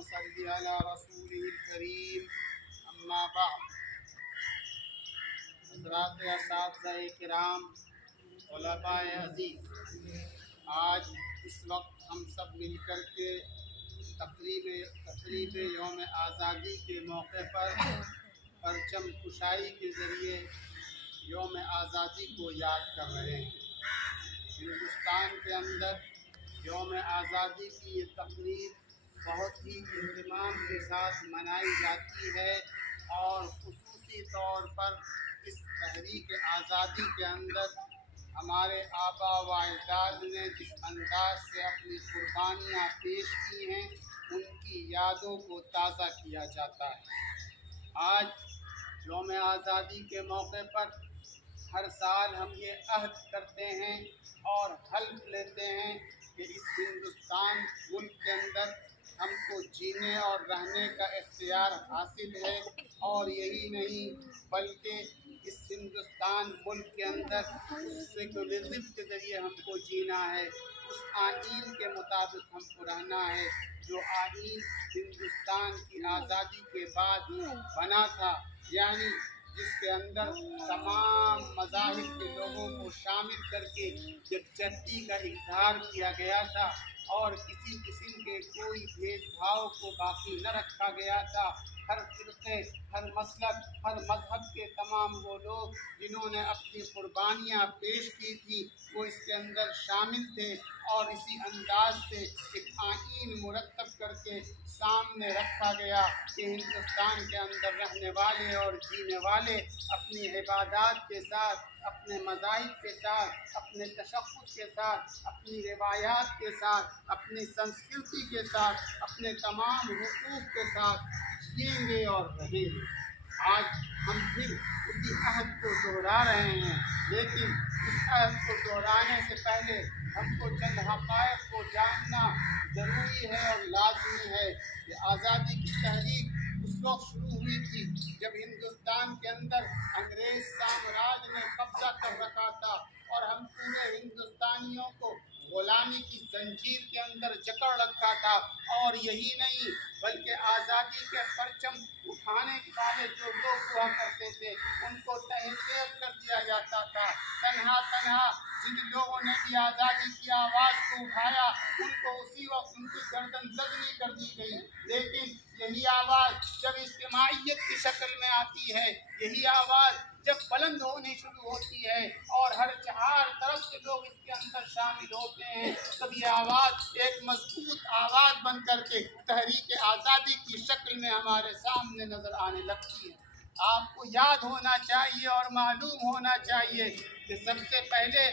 सल्ली अला रसूलिल करीम, अम्मा बाद। हज़रात असातिज़ा किराम, उलमाए अज़ीज़, आज इस वक्त हम सब मिलकर के तक़रीब यौम आज़ादी के मौके पर परचम कुशाई के ज़रिए यौम आज़ादी को याद कर रहे हैं। हिंदुस्तान के अंदर यौम आज़ादी की ये तक़रीब बहुत ही इहतमाम के साथ मनाई जाती है और ख़ुसूसी तौर पर इस तहरीक आज़ादी के अंदर हमारे आबा व अजदाद ने जिस अंदाज से अपनी कुर्बानियाँ पेश की हैं, उनकी यादों को ताज़ा किया जाता है। आज यौम आज़ादी के मौके पर हर साल हम ये अहद करते हैं और हल्फ लेते हैं कि इस हिंदुस्तान मुल्क के अंदर हमको जीने और रहने का इख्तियार हासिल है, और यही नहीं बल्कि इस हिंदुस्तान मुल्क के अंदर उस सेकुलरिज़्म के ज़रिए हमको जीना है, उस आईन के मुताबिक हमको रहना है जो आईन हिंदुस्तान की आज़ादी के बाद बना था, यानी जिसके अंदर तमाम मज़ाहिब के लोगों को शामिल करके यकजहती का इज़हार किया गया था और किसी किस्म के कोई भेदभाव को बाकी न रखा गया था। हर फ़िरक़े, हर मसलक, हर मज़हब के तमाम वो लोग जिन्होंने अपनी कुर्बानियाँ पेश की थी, वो इसके अंदर शामिल थे और इसी अंदाज से एक आईन मुरतब करके सामने रखा गया कि हिंदुस्तान के अंदर रहने वाले और जीने वाले अपनी इबादत के साथ, अपने मज़ाहिब के साथ, अपने तशख़्ख़ुस के साथ, अपनी रिवायात के साथ, अपनी संस्कृति के साथ, अपने तमाम हुकूक़ के साथ जिएंगे और रहेंगे। आज हम फिर उसी अहद को दोहरा रहे हैं, लेकिन इस अहद को दोहराने से पहले हमको चंद हक़ाइक़ को जानना ज़रूरी है और लाज़मी है कि आज़ादी की तहरीक उस वक्त शुरू हुई थी जब हिंदुस्तान के अंदर अंग्रेज़ साम्राज्य ने कब्ज़ा कर रखा था और हम पूरे हिंदुस्तानियों को ग़ुलामी की जंजीर के अंदर जकड़ रखा था। और यही नहीं बल्कि आज़ादी के परचम उठाने वाले जो लोग हुआ करते थे, उनको तहक़ीर कर दिया जाता था। तन्हा तन्हा जिन लोगों ने भी आज़ादी की आवाज़ को उठाया, उनको उसी वक्त उनकी गर्दन ज़दनी कर दी गई। लेकिन यही आवाज़ जब इज्तिमाइयत की शक्ल में आती है, यही आवाज़ जब बुलंद होनी शुरू होती है और हर तरफ से लोग इसके अंदर शामिल होते हैं, तब ये आवाज़ एक मजबूत आवाज़ बन करके तहरीक आज़ादी की शक्ल में हमारे सामने नज़र आने लगती है। आपको याद होना चाहिए और मालूम होना चाहिए कि सबसे पहले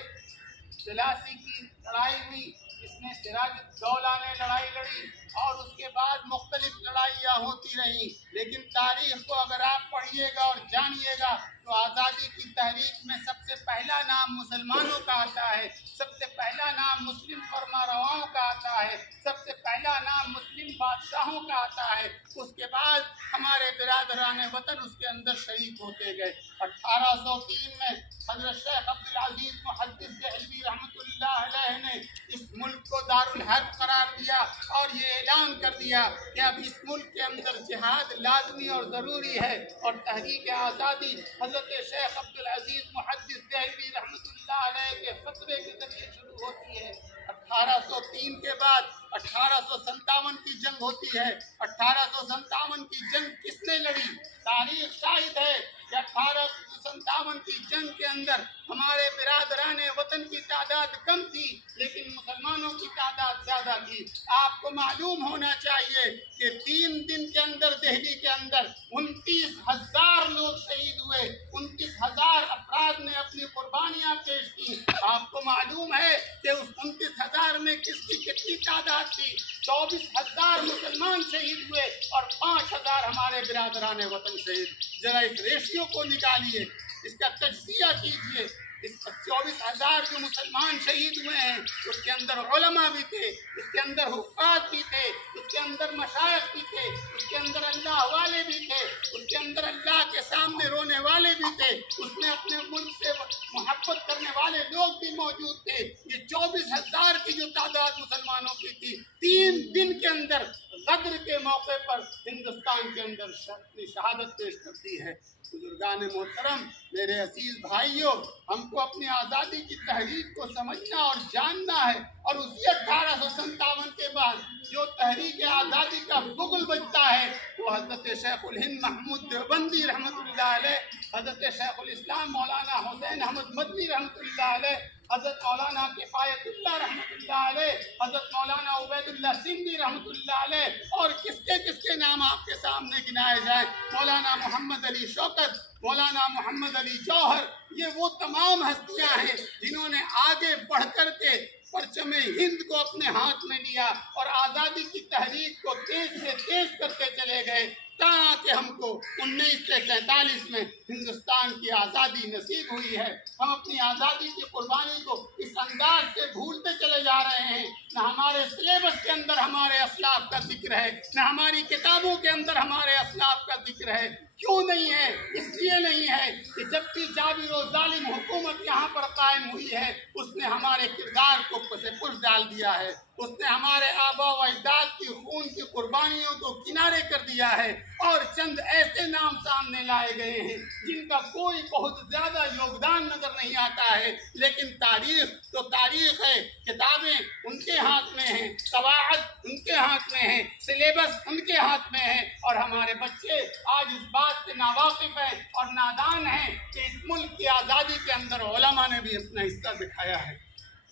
83 की लड़ाई हुई, इसमें सिराजुद्दौला ने लड़ाई लड़ी और उसके बाद मुख्तलिफ लड़ाइयाँ होती रहीं। लेकिन तारीख़ को अगर आप पढ़िएगा और जानिएगा तो आज़ादी की तहरीक में सबसे पहला नाम मुसलमानों का आता है, सबसे पहला नाम मुस्लिम फरमारवाओं का आता है, सबसे पहला नाम मुस्लिम बादशाहों का आता है। उसके बाद हमारे बिरादरान वतन उसके अंदर शरीक होते गए। 1803 में हज़रत शेख अब्दुल अज़ीज़ मुहद्दिस देहलवी रहमतुल्लाह अलैह ने इस मुल्क को दारुल हर्ब करार दिया और ये ऐलान कर दिया कि अब इस मुल्क के अंदर जिहाद लाजमी और ज़रूरी है और तहरीक आज़ादी हज़रत शेख अब्दुल अज़ीज़ मुहद्दिस देहलवी रहमतुल्लाह अलैह के फतवे के ज़रिए शुरू होती है। 1803 के बाद 1857 की जंग होती है। 1857 की जंग किसने लड़ी? तारीख शाहिद है कि 1857 की जंग के अंदर हमारे बिरादरान वतन की तादाद कम थी, लेकिन मुसलमानों की तादाद ज़्यादा थी। आपको मालूम होना चाहिए कि 3 दिन के अंदर दिल्ली के अंदर 29,000 लोग शहीद हुए, 29,000 अफराद ने अपनी कुर्बानियाँ पेश की। आपको मालूम है कि उस 29,000 में किसकी कितनी तादाद थी? 24,000 मुसलमान शहीद हुए और 5,000 हमारे बिरादरान वतन शहीद। जरा इस रेशियो को निकालिए, इसका तज्जिया कीजिए इस 24,000 जो मुसलमान शहीद हुए हैं उसके अंदर उलमा भी थे, उसके अंदर हुफ़ाज़ भी थे, उसके अंदर मशाइख भी थे, उसके अंदर अल्लाह वाले भी थे, उसके अंदर अल्लाह के सामने रोने वाले भी थे, उसमें अपने मुल्क से मोहब्बत करने वाले लोग भी मौजूद थे। ये 24,000 की जो तादाद मुसलमानों की थी, 3 दिन के अंदर गद्र के मौके पर हिंदुस्तान के अंदर अपनी शहादत पेश करती है। बुजुर्गान मोहतरम, मेरे अजीज भाइयों, हमको अपनी आज़ादी की तहरीक को समझना और जानना है। और उसी 1857 के बाद जो तहरीक आज़ादी का बुगल बजता है वो हज़रत शेखुल हिंद महमूद देवबंदी रहमतुल्लाह अलैह, हज़रत शेखुल इस्लाम मौलाना हुसैन अहमद मदनी रहमतुल्लाह अलैह, हज़रत मौलाना किफ़ायतुल्लाह रहमतुल्लाह अलैह, हज़रत मौलाना उबैदुल्लाह सिंधी रहमतुल्लाह अलैह, और किसके किसके नाम आपके सामने गिनाए जाए, मौलाना मोहम्मद अली शौकत, मौलाना मोहम्मद अली जौहर, ये वो तमाम हस्तियां हैं जिन्होंने आगे बढ़ कर के परचमे हिंद को अपने हाथ में लिया और आज़ादी की तहरीक को तेज से तेज करते चले गए, ताकि हमको 1947 में हिंदुस्तान की आज़ादी नसीब हुई है। हम अपनी आज़ादी की कुर्बानी को इस अंदाज से भूलते चले जा रहे हैं। न हमारे सिलेबस के अंदर हमारे असलाफ का जिक्र है, न हमारी किताबों के अंदर हमारे असलाफ का जिक्र है। क्यों नहीं है? इसलिए नहीं है कि जब भी जाबिर और जालिम हुकूमत यहाँ पर कायम हुई है, उसने हमारे किरदार को पुश डाल दिया है, उसने हमारे आबा व अजदाद की खून की कुर्बानियों को किनारे कर दिया है और चंद ऐसे नाम सामने लाए गए हैं जिनका कोई बहुत ज़्यादा योगदान नजर नहीं आता है। लेकिन तारीख तो तारीख है, किताबें उनके हाथ में हैं, कवायद उनके हाथ में है, सिलेबस उनके हाथ में है, और हमारे बच्चे आज इस बात से नावाकिफ है और नादान है कि इस मुल्क की आज़ादी के अंदर उलमा ने भी अपना हिस्सा दिखाया है।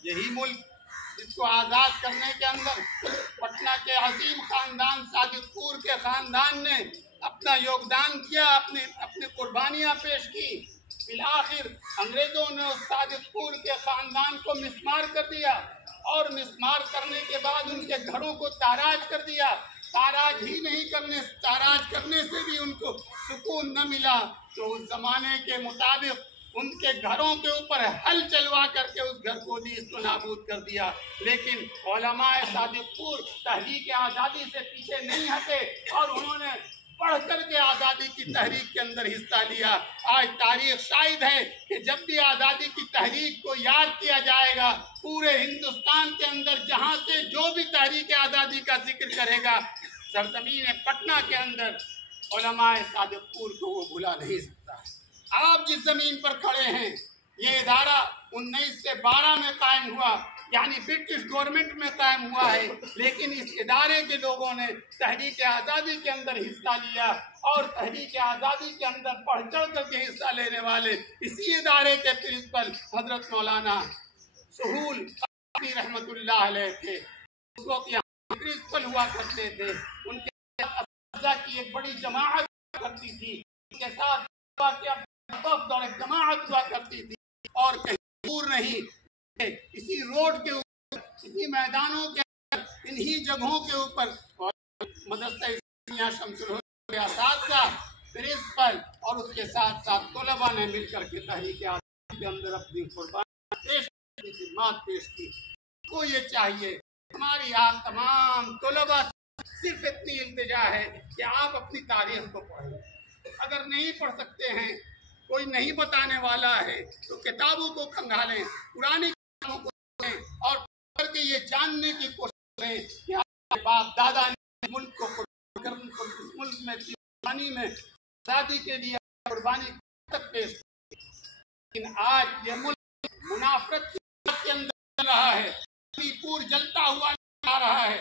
यही मुल्क इसको आज़ाद करने के अंदर पटना के अजीम ख़ानदान सादिकपुर के ख़ानदान ने अपना योगदान किया, अपनी कुर्बानियाँ पेश की। फिलआखिर अंग्रेज़ों ने उस सादिकपुर के ख़ानदान को मिस्मार कर दिया और मिस्मार करने के बाद उनके घरों को ताराज कर दिया। ताराज करने से भी उनको सुकून न मिला, तो उस ज़माने के मुताबिक उनके घरों के ऊपर हल चलवा करके उस घर को नीस्त नाबूद कर दिया। लेकिन उलमाए सादिकपुर तहरीक आज़ादी से पीछे नहीं हटे और उन्होंने बढ़ कर के आज़ादी की तहरीक के अंदर हिस्सा लिया। आज तारीख शाहिद है कि जब भी आज़ादी की तहरीक को याद किया जाएगा, पूरे हिंदुस्तान के अंदर जहाँ से जो भी तहरीक आज़ादी का जिक्र करेगा, सरजमीन पटना के अंदर उलमाए सादिकपुर को वो भुला नहीं सकता। आप जिस जमीन पर खड़े हैं, ये इदारा 1912 में कायम हुआ, यानी ब्रिटिश गवर्नमेंट में कायम हुआ है, लेकिन इस इदारे के लोगों ने तहरीक आज़ादी के अंदर हिस्सा लिया और तहरीक आज़ादी के अंदर बढ़ चढ़ करके हिस्सा लेने वाले इसी इदारे के प्रिंसिपल हजरत मौलाना सुहूल रहमतुल्लाह अलैह थे। उस वक्त यहाँ प्रिंसिपल हुआ करते थे, उनके साथ की एक बड़ी जमाअत करती थी, उनके साथ और एक जमाअत हुआ करती थी, और कहीं दूर नहीं, इसी रोड के ऊपर, इसी मैदानों के ऊपर, इन्हीं जगहों के ऊपर मदरसा शमसुल हुदा साथ प्रिंसिपल और उसके साथ साथ तलबा ने मिलकर के तहरीक आज़ादी के अंदर अपनी कुर्बानी पेश की, खिदमत पेश की। को ये चाहिए, हमारी आप तमाम तलबा सिर्फ इतनी इल्तिजा है कि आप अपनी तारीख को पढ़ें। अगर नहीं पढ़ सकते हैं, कोई नहीं बताने वाला है, तो किताबों को खंगालें, पुरानी किताबों को पढ़ें और करके ये जानने की कोशिश करें कि आपके बाप दादा ने मुल्क को इस मुल्क में कुर्बानी में आज़ादी के लिए कुर्बानी तक पेश की। लेकिन आज ये मुल्क मुनाफरत के अंदर चल रहा है, पूर जलता हुआ नजर आ रहा है,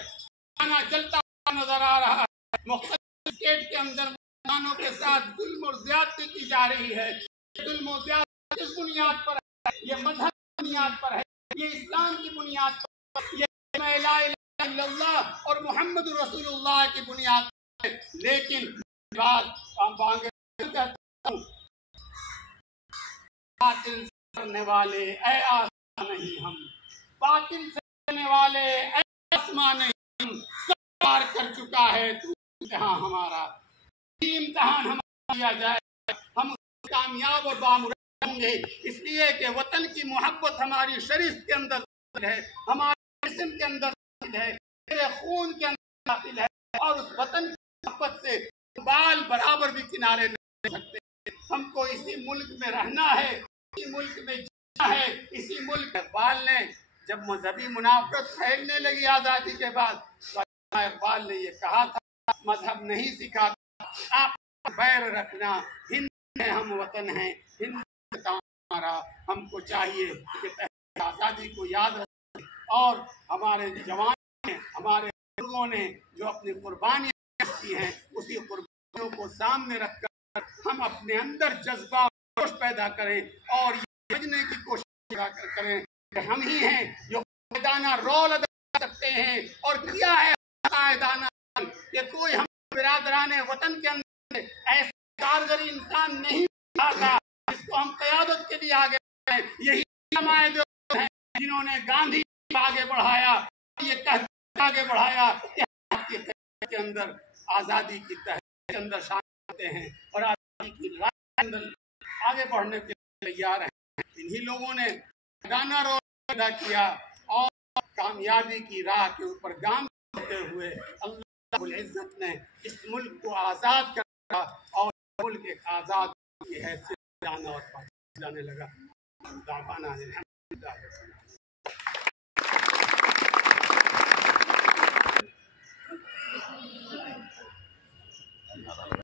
खाना जलता हुआ नजर आ रहा है, मुख्तलिफ स्टेट के अंदर मुसलमानों के साथ जुल्म और ज्यादती की जा रही है। जुल्म और ज्यादती किस बुनियाद पर है? ये मजहब की बुनियाद पर है, ये इस्लाम की बुनियाद पर, ये ला इलाहा इल्लल्लाह और मुहम्मद रसूलुल्लाह की बुनियाद पर है। लेकिन बात बातिल करने वाले ऐ आसमान नहीं हम, बातिल से करने वाले ऐ आसमान नहीं हम, सब पार कर चुका है तू इम्तिहान हमारा। इम्तिहान हमारा लिया जाए, हम कामयाब और बामुराद होंगे, इसलिए कि वतन की मोहब्बत हमारी शरीफ के अंदर है, हमारे जिस्म के अंदर है, मेरे खून के अंदर दाखिल है। और उस वतन की मोहब्बत से बाल बराबर भी किनारे नहीं सकते। हमको इसी मुल्क में रहना है, इसी मुल्क में जीना है, इसी मुल्क। इकबाल ने जब मजहबी मुनाफरत फैलने लगी आजादी के बाद, तो इकबाल ने ये कहा था, मजहब नहीं सिखाता, आप बैर रखना, हिंद है हम वतन है, हिंद हमारा। हमको चाहिए कि आजादी को याद रखें और हमारे जवान ने, हमारे बुजुर्गों ने जो अपनी कुर्बानियां की हैं, उसी कुर्बानियों को सामने रखकर हम अपने अंदर जज्बा जोश पैदा करें और ये समझने की कोशिश करें कि हम ही हैं जो कायदाना रोल अदा कर सकते हैं और किया है कायदाना। ये कोई हम बिरादरान वतन के अंदर ऐसा कारगर इंसान नहीं था जिसको हम क़यादत के लिए आगे हैं। यही हमारे हैं जिन्होंने गांधी को आगे बढ़ाया, ये कहते आगे बढ़ाया कि के अंदर आज़ादी की तहरीक के अंदर शामिल होते हैं और आज़ादी की राह के अंदर आगे बढ़ने के लिए तैयार हैं। इन्हीं लोगों ने गाना रोल पैदा किया और कामयाबी की राह के ऊपर गाम करते हुए अल्लाह रब्बुल इज्जत ने इस मुल्क को आज़ाद कर और मुल्क एक आज़ाद की हैसियत जाना और जाने लगा।